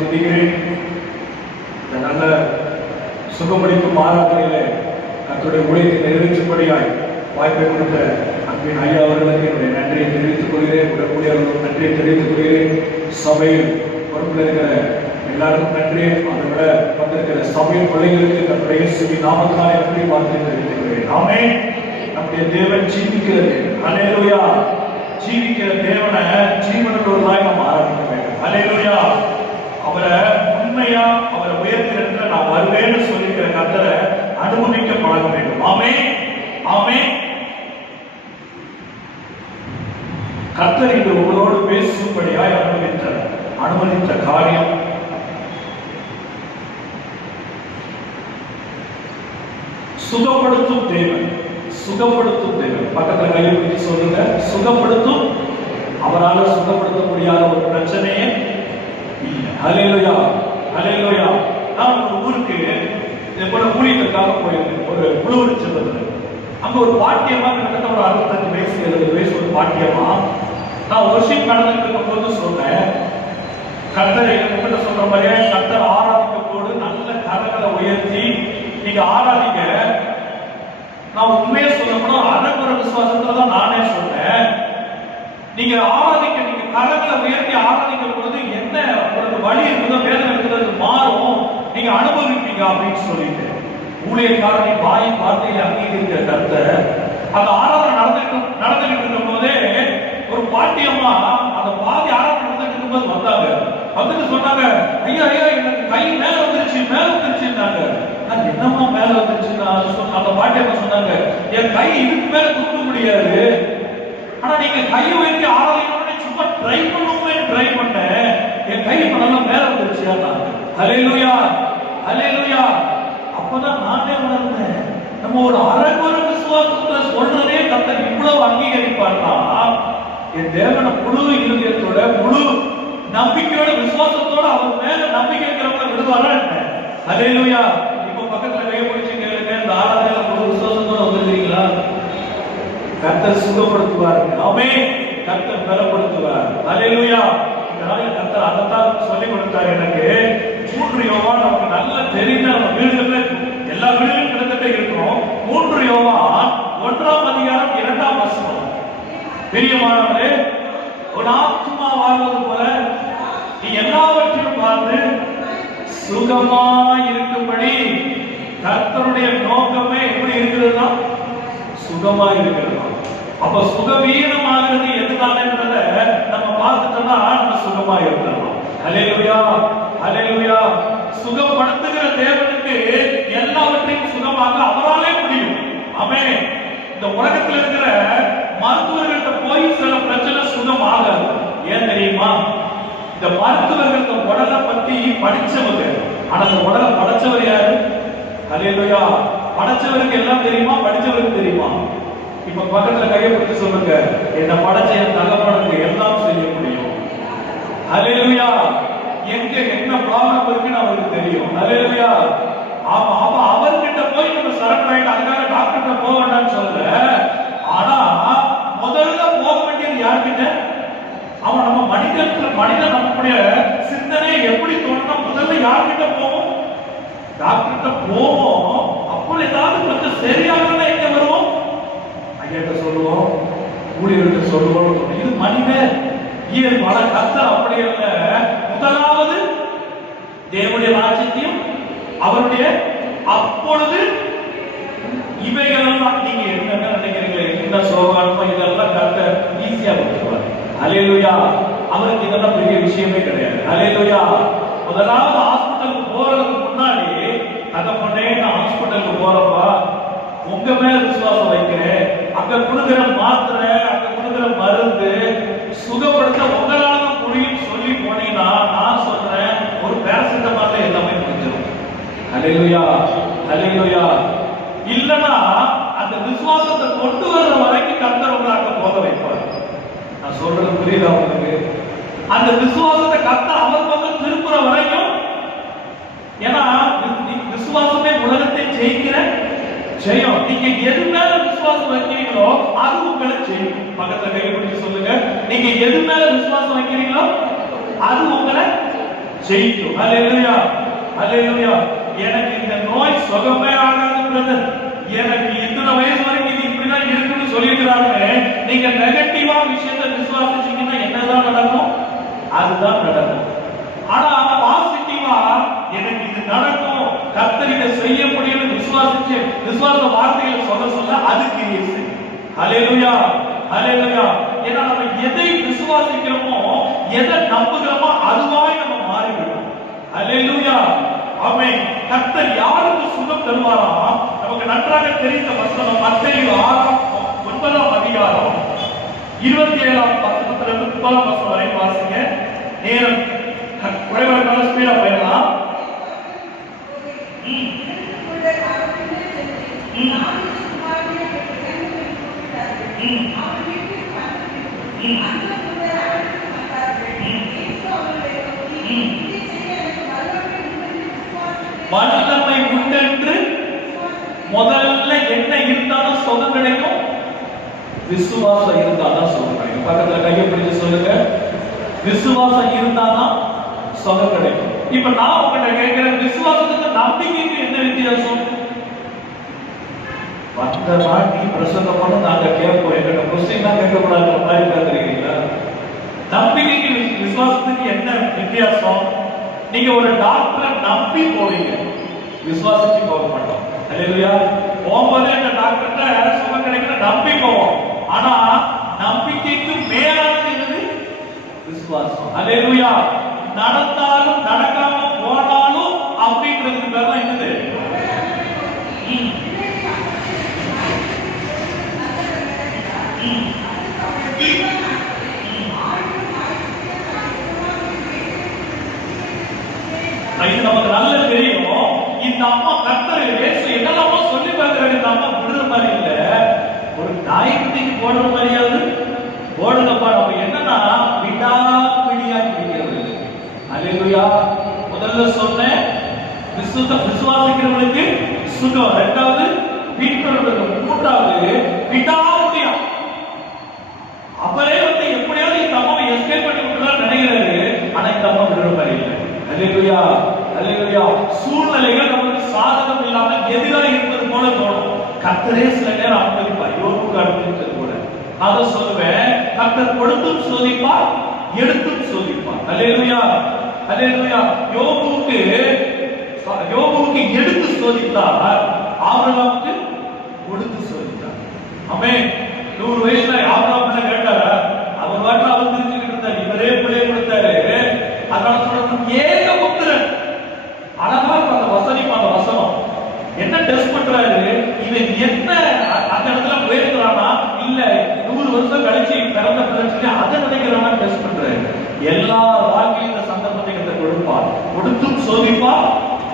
துதிக்கிறேன் இந்த நல்ல சுகமளிக்கும் மாறாட்டிலே கத்துடைய ஊழியத்தை நிறைவேற்றும்படியாய் வாய்ப்பை கொடுத்த அன்பின் ஐயா அவர்களுக்கு என்னுடைய நன்றியை தெரிவித்துக் கொள்கிறேன். உடற்கூடியவர்களுக்கு நன்றியை தெரிவித்துக் கொள்கிறேன். சபையில் பொறுப்பில் இருக்கிற எல்லாருக்கும் நன்றி அதை விட வந்திருக்கிற சபையின் பிள்ளைகளுக்கு கர்த்தருடைய சிவி நாமத்தினாலே எப்படி பார்த்து தெரிவித்துக் கொள்கிறேன். நம்முடைய தேவன் ஜீவிக்கிறது அலையலுயா ஜீவிக்கிற தேவனை ஜீவனுள்ளவர்களாய் நம்ம ஆரம்பிக்க வேண்டும். அலையலுயா அவரை உண்மையா அவரை உயர்த்திருக்கிற நான் வருவேன்னு சொல்லிக்கிற கத்தரை அனுபவிக்க பழக வேண்டும். ஆமே ஆமே கத்தர் இன்று உங்களோடு பேசும்படியாய் அனுமதித்த அனுமதித்த காரியம். சுகப்படுத்தும் தேவன் சுகப்படுத்தும் தேவன். பக்கத்துல கையை சொல்லுங்க. சுகப்படுத்தும் அவரால சுகப்படுத்த முடியாத ஒரு பிரச்சனையே அலையிலோயா அலையிலோயா நான் ஒரு ஊருக்கு இது போல ஊழியத்துக்காக போயிருந்தேன் ஒரு புழுவரி செல்வத்தில் அங்க ஒரு பாட்டியமா கிட்டத்தட்ட ஒரு அறுபத்தஞ்சு வயசு எழுபது வயசு ஒரு பாட்டியமா நான் ஒர்ஷிப் நடந்துட்டு இருக்கும் போது சொன்னேன். கர்த்தரை உங்ககிட்ட சொல்ற மாதிரியே கர்த்தர் ஆராதிக்க போது நல்ல கரங்களை உயர்த்தி நீங்க ஆராதிங்க. நான் உண்மையை சொல்லப்போனா அறக்குற விசுவாசத்துல தான் நானே சொன்னேன். நீங்க ஆராதிக்க நீங்க கரங்களை உயர்த்தி ஆராதிக்கும் பொழுது என்ன வழி இருக்குதோ வேதனை இருக்குதோ அது மாறும் நீங்க அனுபவிப்பீங்க அப்படின்னு சொல்லிட்டு. ஊழியக்காரனை வாய் வார்த்தையில அங்கீகரிக்கிற கருத்தை அந்த ஆராதனை நடந்துட்டு நடந்துகிட்டு இருக்கும் போதே ஒரு பாட்டியம்மா அந்த பாதி ஆராதனை நடந்துட்டு இருக்கும்போது வந்தாங்க. வந்துட்டு சொன்னாங்க ஐயா ஐயா எனக்கு கை மேல வந்துருச்சு மேல வந்துருச்சுன்னாங்க. நான் என்னமா மேல வந்துருச்சு நான் சொன்ன அந்த பாட்டியம்மா சொன்னாங்க என் கை இதுக்கு மேல தூக்க முடியாது. ஆனா நீங்க கையை வைத்து ஆராதனை சும்மா ட்ரை பண்ணுவோமே ட்ரை பண்ணேன். என் கை இப்ப மேல வந்துருச்சு அலையிலுயா அலையிலுயா அப்பதான் நானே உணர்ந்தேன் நம்ம ஒரு அரைகுற விசுவாசத்துல சொல்றதே கத்தர் இவ்வளவு அங்கீகரிப்பார்னா என் தேவனை முழு இருதயத்தோட முழு நம்பிக்கையோட விசுவாசத்தோட அவர் மேல நம்பிக்கை இருக்கிறவங்க விடுவாரா என்ன அலையிலுயா இப்ப பக்கத்துல கையை பிடிச்சு கேளுங்க இந்த ஆராதனை முழு விசுவாசத்தோட வந்துருக்கீங்களா? கத்தர் சுகப்படுத்துவார் அவன் கத்தர் பலப்படுத்துவார். அலையிலுயா அதைத்தான் சொல்லி கொடுத்தார் எனக்கு. மூன்று யோவா நமக்கு நல்ல தெரிந்த நம்ம வீடுகள்ல எல்லா வீடுகளும் கிட்டத்தட்ட இருக்கிறோம் மூன்று யோவா ஒன்றாம் அதிகாரம் இரண்டாம் வசனம். பிரியமானவரே ஒரு ஆத்மா வாழ்வது போல நீ எல்லாவற்றையும் பார்த்து சுகமா இருக்கும்படி கர்த்தனுடைய நோக்கமே எப்படி இருக்கிறதுனா சுகமா இருக்கிறதா அப்ப சுகவீனமாகிறது எதுனாலன்றத நம்ம பார்த்துட்டோம்னா நம்ம இருக்கலாம் அலேலுயா சுகப்படுத்துகிற தேவனுக்கு எல்லாவற்றையும் சுகமாக அவராலே முடியும். அமே இந்த உலகத்துல இருக்கிற மருத்துவர்கள்ட்ட போய் சில பிரச்சனை சுகம் ஆகாது ஏன் தெரியுமா? இந்த மருத்துவர்கள் உடலை பத்தி படிச்சவங்க. ஆனா அந்த உடலை படைச்சவர் யாரு? அலேலுயா படைச்சவருக்கு எல்லாம் தெரியுமா? படிச்சவருக்கு தெரியுமா? இப்ப பக்கத்துல கையை பிடிச்சு சொல்லுங்க. என்ன படைச்ச என் தகப்பனுக்கு எல்லாம் செய்ய முடியும். அலேலுயா எங்க என்ன ப்ராப்ளம் இருக்குன்னு அவருக்கு தெரியும். அலேலுயா ஆமா அப்ப அவர்கிட்ட போய் நம்ம சரண்டர் ஆயிட்டு அதுக்காக டாக்டர்கிட்ட போக வேண்டாம்னு சொல்ல ஆனா முதல்ல போக வேண்டியது யார்கிட்ட? அவன் நம்ம மனிதத்துல மனிதன் நம்முடைய சிந்தனை எப்படி தோணுனா முதல்ல யார்கிட்ட போவோம்? டாக்டர்கிட்ட போவோம். அப்புறம் ஏதாவது கொஞ்சம் சரியாகல எங்க வருவோம்? ஐயாட்ட சொல்லுவோம் ஊழியர்கிட்ட சொல்லுவோம் இது மனிதன் இயல் பல கத்தர் அப்படி அல்ல. முதலாவது தேவனுடைய ராஜ்யத்தையும் அவருடைய அப்பொழுது இவைகளெல்லாம் நீங்க என்ன நினைக்கிறீங்க? என்ன சோகானமோ இதெல்லாம் கர்த்தர் ஈஸியா கொடுத்துருவார். அலையலுயா அவருக்கு இதெல்லாம் பெரிய விஷயமே கிடையாது. அலையலுயா முதலாவது ஹாஸ்பிட்டலுக்கு போறதுக்கு முன்னாடி அதை பண்ணே நான் ஹாஸ்பிட்டலுக்கு போறப்பா உங்க மேல விசுவாசம் வைக்கிறேன். அங்க கொடுக்கிற மாத்திரை அங்க கொடுக்கிற மருந்து சுகப்படுத்த உங்களால முடியும் சொல்லி போனீங்கன்னா நான் சொல்றேன் ஒரு பேரசிட்டமால எல்லாமே முடிஞ்சிடும் ஹalleluya ஹalleluya. இல்லனா அந்த விசுவாசத்தை கொண்டு வர்ற வரைக்கும் கர்த்தர் உங்களை அங்க போக வைப்பார். நான் சொல்றது புரியுதா உங்களுக்கு? அந்த விசுவாசத்தை கர்த்தர் அவர் பக்கம் திருப்புற வரைக்கும் ஏன்னா வி- வி- விசுவாசமே உலகத்தை ஜெயிக்கிற ஜெயம். நீங்க எது மேல விசுவாசம் வைக்கிறீங்களோ அது உங்களை ஜெயிக்கும். பக்கத்துல கை பிடிச்சு சொல்லுங்க. நீங்க எது மேல விசுவாசம் வைக்கிறீங்களோ அது உங்களை ஜெயிக்கும். ஹalleluya. ஹalleluya. எனக்கு இந்த நோய் சுகமே ஆகாது பிரதர் எனக்கு இத்தனை வயசு வரைக்கும் இது இப்படிதான் இருக்குன்னு சொல்லியிருக்கிறாங்க நீங்க நெகட்டிவா விஷயத்தை விசுவாசிச்சீங்கன்னா என்னதான் நடக்கும்? அதுதான் நடக்கும். ஆனா பாசிட்டிவா எனக்கு இது நடக்கும். கர்த்தர் இதை செய்ய முடியும் விசுவாசிச்சு விசுவாச வார்த்தைகளை சொல்ல சொல்ல அது கிரியை செய்யும் ஹalleluya ஹalleluya ஏன்னா நம்ம எதை விசுவாசிக்கிறோமோ எதை நம்புகிறோமோ அதுவாய் நம்ம மாறிவிடும் ஹalleluya ஆமென். கர்த்தர் யாருக்கு சுகம் தருவாரா? நமக்கு நன்றாக தெரிந்த வசனம் மத்தேயு ஆறாம் ஒன்பதாம் அதிகாரம் இருபத்தி ஏழாம் வசனத்துல இருந்து முப்பதாம் வசனம் வரை வாசிங்க. நேரம். குறைவான ஸ்பீடா போயிடலாம். வல்லமை உண்டென்று முதல்ல என்ன இருந்தாலும் சுகம் கிடைக்கும் விசுவாசம் இருந்தாதான் சொல்ல கிடைக்கும் பக்கத்துல கையை பிடிச்சு சொல்லுங்க. விசுவாசம் இருந்தாதான் சுகம் கிடைக்கும் இப்ப நான் உங்ககிட்ட கேட்கிறேன் விசுவாசத்துக்கு நம்பிக்கைக்கு என்ன வித்தியாசம்? மற்ற நாட்டில் பிரசங்கம் பண்ண நாங்கள் கேட்போம். எங்கிட்ட கொஸ்டின்லாம் கேட்கக்கூடாது மாதிரி பார்த்துருக்கீங்களா நம்பிக்கைக்கு விசுவாசத்துக்கு என்ன வித்தியாசம்? நீங்க ஒரு டாக்டரை நம்பி போவீங்க. விசுவாசிச்சு போக மாட்டோம். இல்லையா போகும்போது இந்த டாக்டர்கிட்ட சுகம் கிடைக்கிற நம்பி போவோம். ஆனா நம்பிக்கைக்கு மேலானது என்னது? விசுவாசம். அல்லேலூயா. நடந்தாலும் நடக்காம போனாலும் அப்படின்றதுக்கு தான் என்னது ம். ம். இது நமக்கு நல்ல தெரியும் இந்த அம்மா கத்தர் இயேசு என்னெல்லாமோ சொல்லி பார்க்கிறாங்க இந்த அம்மா விடுற மாதிரி இல்ல ஒரு நாய்க்குட்டிக்கு போடுற மாதிரியாவது போடுங்கப்பா நம்ம என்னன்னா விடாப்பிடியா பிடிக்கிறது அல்லேலூயா முதல்ல சொன்னேன் விசுத்த விசுவாசிக்கிறவங்களுக்கு சுகம். ரெண்டாவது பின்தொடர்வதற்கு மூன்றாவது பிதாவுடைய அவரே வந்து எப்படியாவது இந்த அம்மாவை எஸ்கேப் பண்ணி விட்டுலாம் நினைக்கிறாரு. ஆனா இந்த அம்மா விடுற மாதிரி இல்லை. அல்லேலூயா அல்லேலூயா சூழ்நிலைகள் நமக்கு சாதகம் இல்லாம எதிராக இருப்பது போல தோணும். கத்தரே சில நேரம் அனுமதிப்பார் யோகுக்கு அனுமதித்தது போல. அதை சொல்லுவேன். கத்தர் கொடுத்தும் சோதிப்பார் எடுத்தும் சோதிப்பார். அல்லேலூயா அல்லேலூயா யோபுக்கு யோகுவுக்கு எடுத்து சோதித்தார். ஆபிரகாமுக்கு கொடுத்து சோதித்தார். அமே நூறு வயசுல ஆபிரகாம் பிள்ளை அவர் வாட்டில் அவர் தெரிஞ்சுக்கிட்டு இருந்தார். இவரே பிள்ளை கொடுத்தாரு. அதனால சொல்றது ஏக புத்திரன். அழகா அந்த வசனம் அந்த வசனம். என்ன டெஸ்ட் பண்றாரு? இவன் என்ன அந்த இடத்துல போயிருக்கிறானா இல்ல நூறு வருஷம் கழிச்சு பிறந்த பிறகு அதை நினைக்கிறானா டெஸ்ட் பண்றாரு. எல்லா வாழ்க்கையும் சோதிப்பார். கொடுத்தும் சோதிப்பார்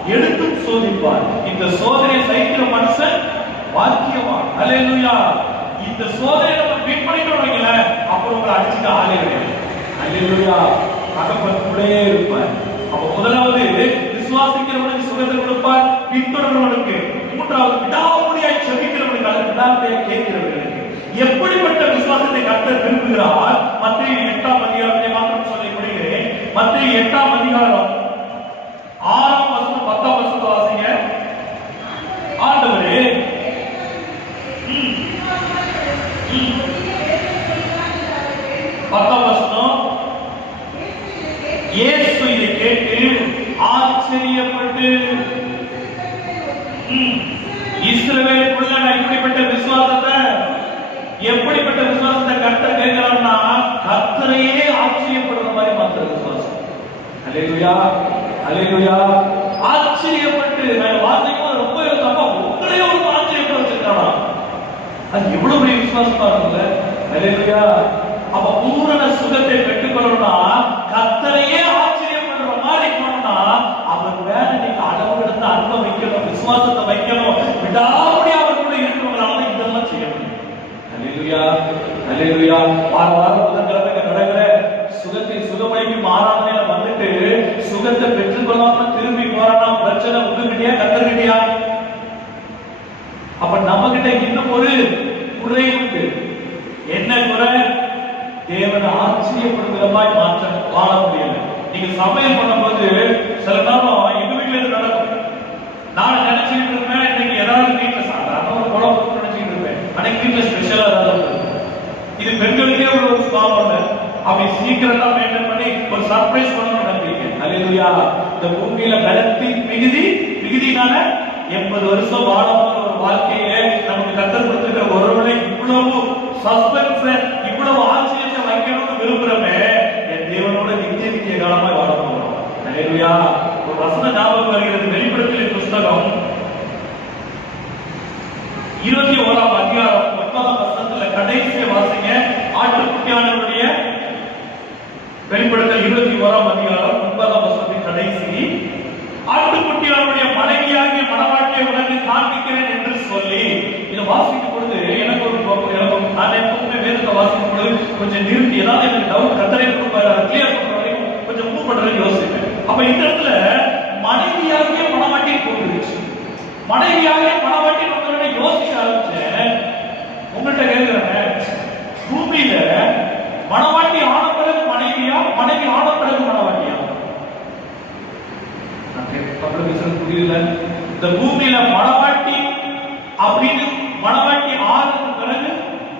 எடுத்தும் சோதிப்பார். இந்த சோதனை சைக்கிற மனுஷன் வாக்கியவான் அல்லேலூயா இந்த சோதனை நம்ம மீட் பண்ணிட்டோம் அப்புறம் உங்களை அடிச்சுட்டு ஆளே கிடையாது. அல்லேலூயா தகப்பன் இருப்பார். அப்ப முதலாவது விசுவாசிக்கிறவனுக்கு சுகத்தை கொடுப்பார் பின்தொடர்வனுக்கு மூன்றாவது விடாமுடியாய் செபிக்கிறவனுக்கு அல்லது விடாமுடியாய் கேட்கிறவர்களுக்கு. எப்படிப்பட்ட விசுவாசத்தை கத்த விரும்புகிறார்? மத்திய எட்டாம் அதிகாரத்தை மாத்திரம் சொல்லி முடிகிறேன் மத்திய எட்டாம் அதிகாரம் ஆறாம் வசனம் பத்தாம் வசனத்தை வாசிங்க ஆண்டவரே ம், ம். பத்தாம் வசனம் இயேசு இதை கேட்டு ஆச்சரியப்பட்டு இஸ்ரவேலுக்குள்ள நான் இப்படிப்பட்ட விசுவாசத்தை எப்படிப்பட்ட விசுவாசத்தை கர்த்தர் கேட்கிறார்னா கர்த்தரையே ஆச்சரியப்படுற மாதிரி மாத்திர விசுவாசம். அல்லேலூயா அல்லேலூயா ஆச்சரியப்பட்டு நான் வாசிக்கும் ரொம்ப தப்பா உங்களையே ஒரு ஆச்சரியப்பட வச்சிருக்கானா? அது எவ்வளவு பெரிய விசுவாசமா இருக்குல்ல அல்லேலூயா அப்ப பூரண சுகத்தை பெற்றுக்கொள்ளணும்னா கர்த்தரையே ஆச்சரியப்படுற மாதிரி பண்ணா அவர் மேல நீங்க அளவு எடுத்து அன்பை வைக்கணும் விசுவாசத்தை வைக்கணும் விடாமடி அவர் கூட இருக்கிறவங்களால இதெல்லாம் செய்ய முடியும். அல்லேலூயா அல்லேலூயா வார வாரம் புதன்கிழமை நடக்கிற சுகத்தை சுகமளிக்கும் ஆராதனையில வந்துட்டு சுகத்தை பெற்றுக்கொள்ளாம திரும்பி போறானா? பிரச்சனை உங்ககிட்டயா கத்தர்கிட்டயா? அப்ப நம்ம கிட்ட இன்னும் ஒரு குறை உண்டு. என்ன குறை? ஆச்சரியப்படுகிற ஆச்சரியப்படுகிறமாய் மாற்ற வாழ முடியல நீங்க சமையல் பண்ணும்போது சில நேரம் எங்க வீட்டுல இது நடக்கும். நான் நினைச்சிட்டு இருப்பேன் இன்னைக்கு ஏதாவது வீட்டுல சாதாரண ஒரு குழம்பு நினைச்சிட்டு இருப்பேன். அன்னைக்கு வீட்டுல ஸ்பெஷலா ஏதாவது இருக்கும். இது பெண்களுக்கே ஒரு பாவம் அப்படி சீக்கிரமா மெயின்டைன் பண்ணி ஒரு சர்ப்ரைஸ் பண்ணணும் நம்பிக்கை. அல்லேலூயா இந்த பூமியில பலத்தி மிகுதி மிகுதினால எண்பது வருஷம் வாழணும் ஒரு வாழ்க்கையிலே நமக்கு கத்தல் கொடுத்துருக்கிற ஒருவனை இவ்வளவு சஸ்பென்ஸ் இவ்வளவு ஆச்சரியத்தை வைக்கணும்னு விரும்புறமே காலமாய் வாழ ஒரு வசன ஞாபகம் வருகிறது. வெளிப்படுத்தலின் புஸ்தகம் இருபத்தி ஓராம் அதிகாரம் ஒன்பதாம் வசனத்துல கடைசிய வாசிங்க. ஆட்டுக்குட்டியானவருடைய வெளிப்படுத்தல் இருபத்தி ஓராம் அதிகாரம் ஒன்பதாம் வசனத்தின் கடைசி. ஆட்டுக்குட்டியானுடைய மனைவியாகிய மனவாட்டியை உடனே காண்பிக்கிறேன் என்று சொல்லி இதை வாசிக்கும் பொழுது எனக்கு ஒரு எனக்கு நான் எப்பவுமே வேதத்தை வாசிக்கும் பொழுது கொஞ்சம் நிறுத்தி ஏதாவது எனக்கு டவுட் கத்தரை கொடுப்பாரு? கிளியர் பண்ற வரைக்கும் யோசிப்பேன். அப்ப இந்த இடத்துல மனைவியாகவே மனவாட்டி போட்டுருச்சு. மனைவியாகவே மனவாட்டி வந்தவரை யோசிக்க ஆரம்பிச்சேன் உங்கள்கிட்ட கேட்கிறேன் பூமியில மனவாட்டி ஆன பிறகு மனைவியா மனைவி ஆன பிறகு மனவாட்டியா? புரியல. இந்த பூமியில மன அப்படின்னு மனவாட்டி ஆனதுக்கு பிறகு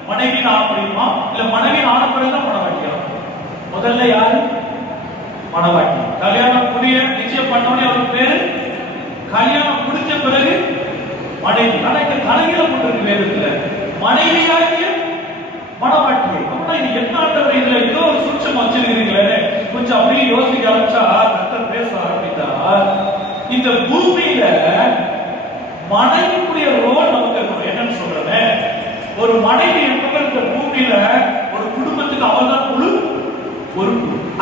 மனைவி ஆன முடியுமா இல்ல மனைவி ஆன பிறகு தான் மனவாட்டியா முதல்ல யாரு மனவாட்டி கல்யாணம் புரிய நிச்சயம் பண்ணோடனே அவருக்கு பேரு. கல்யாணம் முடிஞ்ச பிறகு மனைவி ஆனா தலையில கொண்டிருக்கு வேதத்துல மனைவியாகிய மனவாட்டி அப்படின்னா இது என்ன ஆண்டவர் இதுல ஏதோ ஒரு சூட்சம் வச்சிருக்கிறீங்களே. கொஞ்சம் அப்படியே யோசிக்க ஆரம்பிச்சா கத்தர் பேச ஆரம்பித்தார் இந்த பூமியில மனைவிக்குரிய ரோல் நமக்கு இருக்கணும். என்னன்னு சொல்றேன். ஒரு மனைவி என்பவர் இந்த பூமியில ஒரு குடும்பத்துக்கு அவள் தான் குழு ஒரு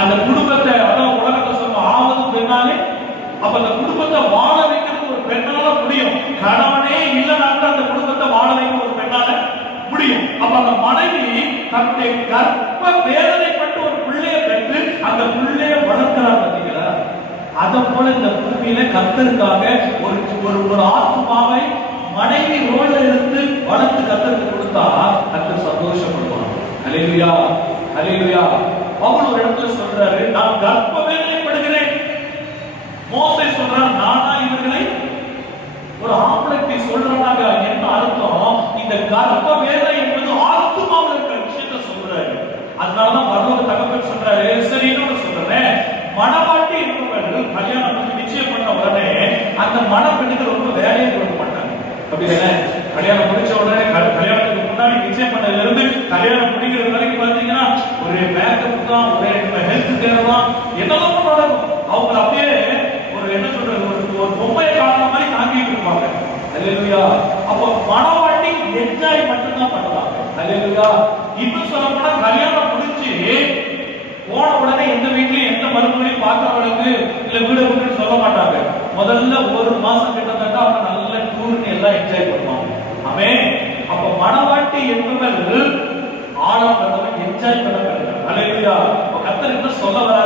அந்த குடும்பத்தை அதான் உலகத்தை சொல்ல ஆவது பெண்ணாலே அப்ப அந்த குடும்பத்தை வாழ வைக்கிறது ஒரு பெண்ணால முடியும். கணவனே இல்லைன்னா கூட அந்த குடும்பத்தை வாழ வைக்க ஒரு பெண்ணால முடியும். அப்ப அந்த மனைவி தன்னுடைய கற்ப வேதனைப்பட்டு ஒரு பிள்ளைய பெற்று அந்த பிள்ளைய வளர்க்கிறார் பார்த்தீங்களா அதை போல இந்த பூமியில கத்தருக்காக ஒரு ஒரு ஒரு ஆத்மாவை மனைவி ரோல இருந்து வளர்த்து கத்தருக்கு கொடுத்தா கத்தர் சந்தோஷப்படுவான் ஹalleluya ஹalleluya பவுல் ஒரு இடத்துல சொல்றாரு நான் கர்ப்ப மோசை சொல்றார் நானா இவர்களை ஒரு ஆம்பளைக்கு சொல்றாங்க என்ன அர்த்தம் இந்த கர்ப்ப வேதனை என்பது ஆத்மாவில் இருக்கிற விஷயத்தை சொல்றாரு. அதனாலதான் பரலோக தகவல் சொல்றாரு. சரி இன்னொன்று சொல்றேன். மணவாட்டி என்பவர்கள் கல்யாணம் நிச்சயம் பண்ண உடனே அந்த மனப்பெண்ணுக்கு ரொம்ப வேலையை கொடுக்க மாட்டாங்க. அப்படி தானே கல்யாணம் முடிச்ச உடனே கல்யாணத்துக்கு முன்னாடி நிச்சயம் பண்ணதுல இருந்து கல்யாணம் முடிக்கிற வரைக்கும் பாத்தீங்கன்னா ஒரே மேக்கப் தான் ஒரே ஹெல்த் கேர் தான் என்னதான் நடக்கும். அவங்க அப்படியே ஒரு என்ன சொல்றது ஒரு ஒரு பொம்மையை காரணம் மாதிரி தாங்கிட்டு இருப்பாங்க. அல்லேலூயா. அப்போ மனவாட்டி என்ஜாய் மட்டும்தான் பண்ணுவாங்க அல்லேலூயா. இன்னும் சொல்ல போனா கல்யாணம் முடிஞ்சு போன உடனே எந்த வீட்லயும் எந்த மருத்துவரையும் பார்க்கறவனுக்கு இல்ல வீடு விட்டுன்னு சொல்ல மாட்டாங்க. முதல்ல ஒரு மாசம் கிட்டத்தட்ட அவங்க நல்ல டூர்னு எல்லாம் என்ஜாய் பண்ணுவாங்க. ஆமே அப்ப மனவாட்டி என்பவர்கள் ஆழம் பண்ணவன் என்ஜாய் பண்ண வேண்டும். அல்லேலூயா. கத்தர் என்ன சொல்ல வராரு?